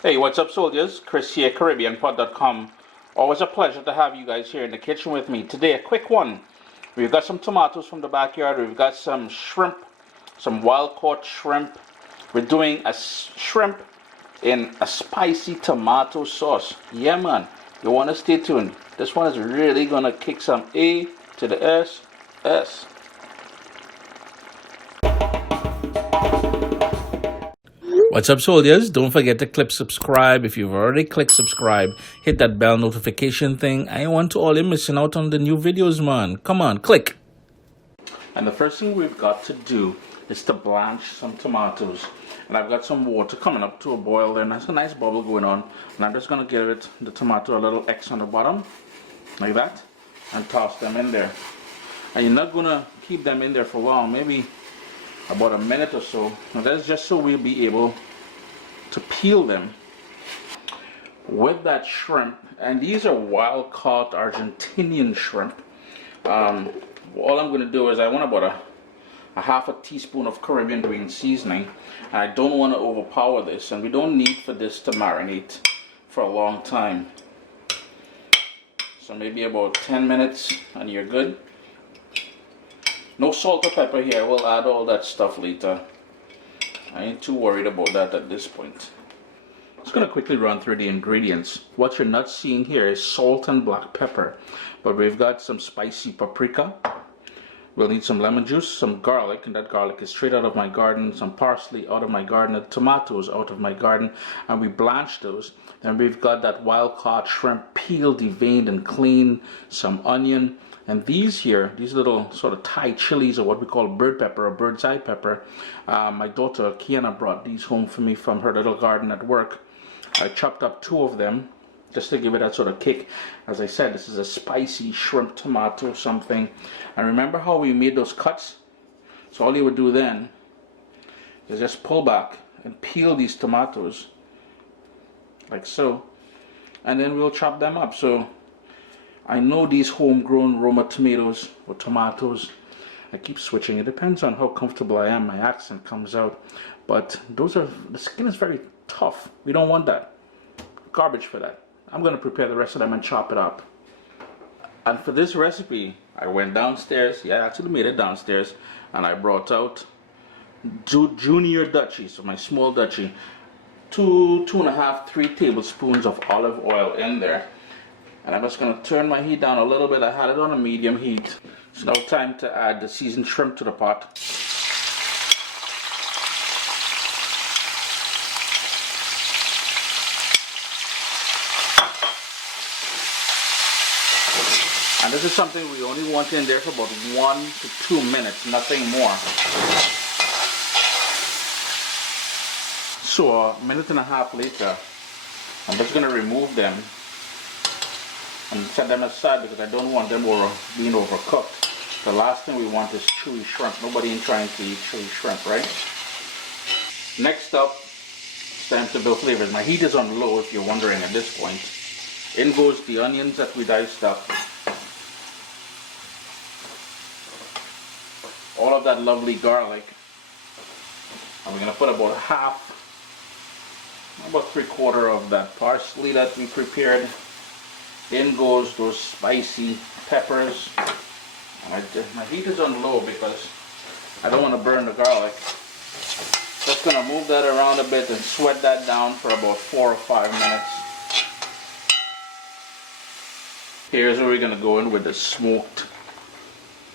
Hey, what's up, soldiers? Chris here, CaribbeanPod.com. Always a pleasure to have you guys here in the kitchen with me. Today, a quick one. We've got some tomatoes from the backyard. We've got some shrimp, some wild-caught shrimp. We're doing a shrimp in a spicy tomato sauce. Yeah, man. You want to stay tuned. This one is really going to kick some A to the S. What's up, soldiers? Don't forget to click subscribe. If you've already clicked subscribe, hit that bell notification thing. I want to all you missing out on the new videos, man. Come on, click. And the first thing we've got to do is to blanch some tomatoes. And I've got some water coming up to a boil there, and there's a nice bubble going on. And I'm just going to give it, the tomato, a little X on the bottom, like that, and toss them in there. And you're not going to keep them in there for long, maybe about a minute or so. And that's just so we'll be able to peel them with that shrimp. And these are wild caught Argentinian shrimp. All I'm going to do is I want about a half a teaspoon of Caribbean green seasoning, and I don't want to overpower this, and we don't need for this to marinate for a long time. So maybe about 10 minutes and you're good. No salt or pepper here. We'll add all that stuff later. I ain't too worried about that at this point. I'm just going to quickly run through the ingredients. What you're not seeing here is salt and black pepper. But we've got some spicy paprika. We'll need some lemon juice, some garlic, and that garlic is straight out of my garden, some parsley out of my garden, and tomatoes out of my garden, and we blanch those. Then we've got that wild-caught shrimp peeled, deveined, and cleaned, some onion. And these here, these little sort of Thai chilies, or what we call bird pepper or bird's eye pepper, my daughter Kiana brought these home for me from her little garden at work. I chopped up 2 of them just to give it that sort of kick. As I said, this is a spicy shrimp tomato something. And remember how we made those cuts? So all you would do then is just pull back and peel these tomatoes like so. And then we'll chop them up. So I know these homegrown Roma tomatoes or tomatoes, I keep switching. It depends on how comfortable I am. My accent comes out. But the skin is very tough. We don't want that. Garbage for that. I'm going to prepare the rest of them and chop it up. And for this recipe, I went downstairs. Yeah, I actually made it downstairs. And I brought out junior Dutchies, so my small Dutchie. 2.5, 3 tablespoons of olive oil in there. And I'm just going to turn my heat down a little bit. I had it on a medium heat. It's now time to add the seasoned shrimp to the pot. And this is something we only want in there for about 1 to 2 minutes, nothing more. So a minute and a half later, I'm just going to remove them and set them aside because I don't want them being overcooked. The last thing we want is chewy shrimp. Nobody ain't trying to eat chewy shrimp, right? Next up, it's time to build flavors. My heat is on low if you're wondering at this point. In goes the onions that we diced up. All of that lovely garlic. And we're going to put about about 3/4 of that parsley that we prepared. In goes those spicy peppers. And my heat is on low because I don't want to burn the garlic. Just going to move that around a bit and sweat that down for about 4 or 5 minutes. Here's where we're going to go in with the smoked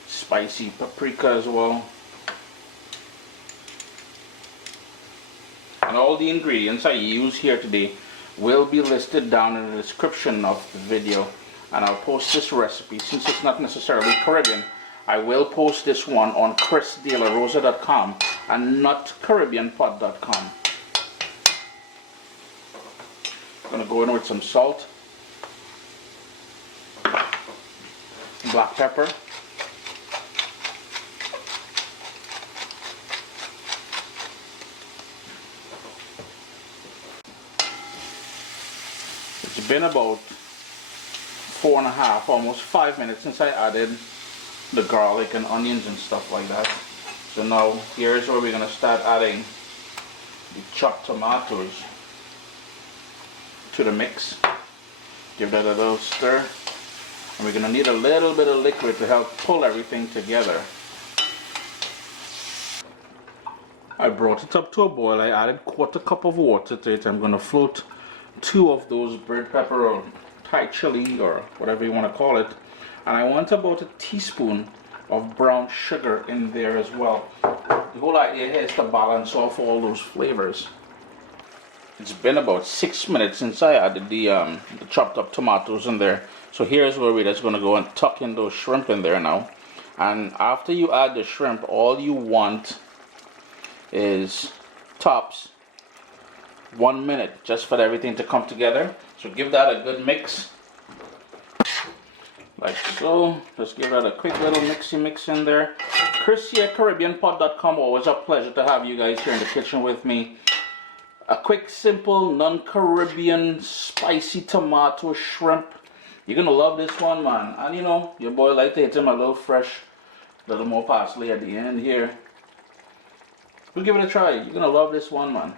spicy paprika as well. And all the ingredients I use here today will be listed down in the description of the video, and I'll post this recipe. Since it's not necessarily Caribbean, I will post this one on chrisdelarosa.com and not caribbeanpod.com. I'm going to go in with some salt, black pepper, it's been about 4.5, almost 5 minutes since I added the garlic and onions and stuff like that. So now here's where we're going to start adding the chopped tomatoes. to the mix. Give that a little stir. And we're going to need a little bit of liquid to help pull everything together. I brought it up to a boil. I added 1/4 cup of water to it. I'm going to float 2 of those red pepper or Thai chili or whatever you want to call it. And I want about a teaspoon of brown sugar in there as well. The whole idea here is to balance off all those flavors. It's been about 6 minutes since I added the chopped up tomatoes in there. So here's where we're just going to go and tuck in those shrimp in there now. And after you add the shrimp, all you want is tops 1 minute just for everything to come together. So give that a good mix. Like so. Just give that a quick little mix in there. Chris here, CaribbeanPot.com. Always a pleasure to have you guys here in the kitchen with me. A quick, simple, non-Caribbean, spicy tomato shrimp. You're gonna love this one, man. And you know, your boy like to hit him a little fresh, a little more parsley at the end here. We'll give it a try. You're gonna love this one, man.